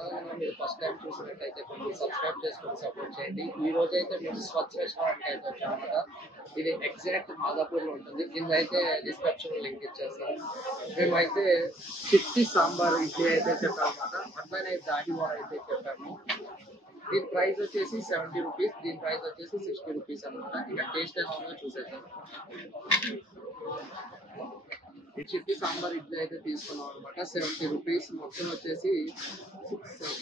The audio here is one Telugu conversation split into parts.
ఛానల్ మీరు ఫస్ట్ టైం చూసినట్టయితే కొంచెం సబ్స్క్రైబ్ చేసుకొని సపోర్ట్ చేయండి. ఈ రోజు అయితే మేము స్వచ్ఛ రెస్టారెంట్ అయితే వచ్చామన్నమాట. ఇది ఎగ్జాక్ట్ మాదాపూర్లో ఉంటుంది. కింద అయితే డిస్క్రిప్షన్ లింక్ ఇచ్చేస్తాం. మేమైతే చిట్టి సాంబార్ ఇడ్లీ అయితే చెప్పామన్నమాట. అట్లనే దాటి వాడ అయితే చెప్పాము. దీని ప్రైస్ వచ్చేసి 70 రూపీస్, దీని ప్రైస్ వచ్చేసి 60 రూపీస్ అనమాట. ఇక టేస్ట్ ఎలా ఉందో చూసేద్దాం. చిట్టి సాంబార్ ఇడ్లీ అయితే తీసుకున్నాం అనమాట. 70 రూపీస్, మొత్తం వచ్చేసి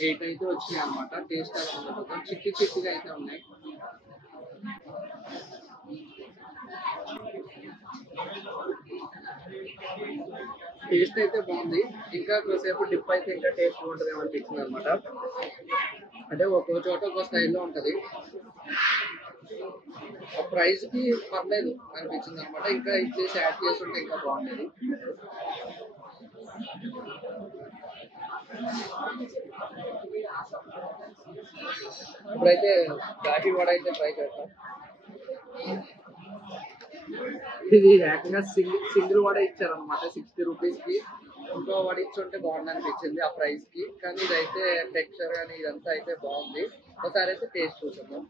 8 అయితే వచ్చినాయి అనమాట. టేస్ట్ ఎలా ఉందో చూద్దాం. చిట్టి చిట్టిగా అయితే ఉన్నాయి. టేస్ట్ అయితే బాగుంది. ఇంకా కొద్దిసేపు డిప్ అయితే ఇంకా టేస్ట్ ఉంటుంది అనిపించింది అనమాట. అంటే ఒక్కో చోట ఒక్కో స్టైల్లో ఉంటుంది. ఆ ప్రైస్ కి పర్లేదు అనిపించింది అనమాట. ఇంకా ఇచ్చేసి యాడ్ చేస్తుంటే ఇంకా బాగుండేది. ఇప్పుడైతే కాఫీ వడ అయితే ట్రై చేస్తాం. ఇది ఏకంగా సింగిల్ వడ ఇచ్చారనమాట 60 రూపీస్ కి. ఇంకో వడ ఇచ్చుంటే బాగుంది అనిపించింది ఆ ప్రైస్ కి. కానీ ఇదైతే టెక్స్చర్ కానీ ఇదంతా అయితే బాగుంది. ఒకసారి అయితే టేస్ట్ చూద్దాం.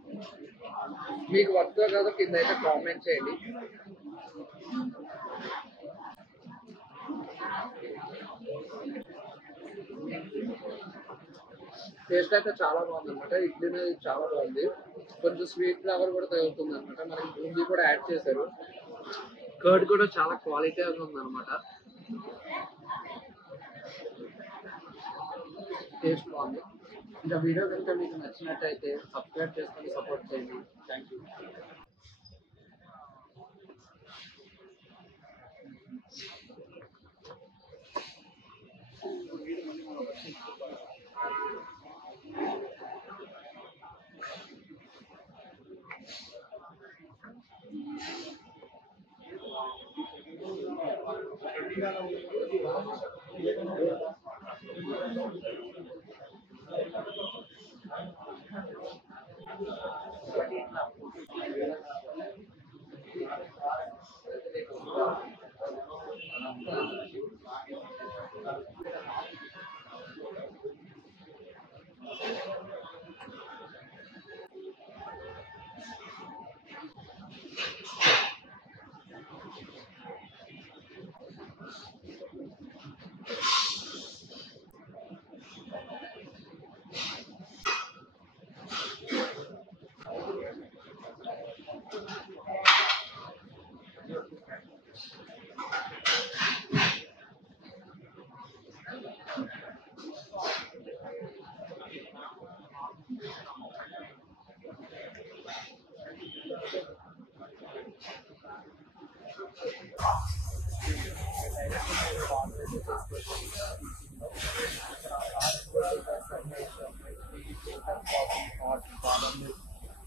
మీకు వర్క్ కాదో కింద అయితే కామెంట్ చేయండి. టేస్ట్ అయితే చాలా బాగుంది అనమాట. ఇడ్లీ అనేది చాలా బాగుంది. కొంచెం స్వీట్ ఫ్లేవర్ కూడా తగులుతుంది అనమాట. మనకి బూందీ కూడా యాడ్ చేశారు. కర్డ్ కూడా చాలా క్వాలిటీగా ఉందన్నమాట. టేస్ట్ బాగుంది. ఇంకా వీడియో కనుక మీకు నచ్చినట్టయితే సబ్స్క్రైబ్ చేసుకొని సపోర్ట్ చేయండి. Thank you.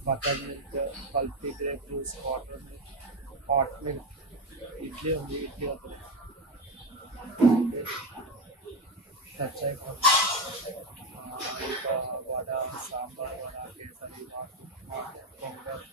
Butter milk, pulpy grape juice, water milk, hot milk, idli ఉంది. ఇడ్లీ ఒకటి టచ్ అయిపోతుంది. ఇంకా వడ, సాంబార్ వడ, కేసరి, పొంగల్,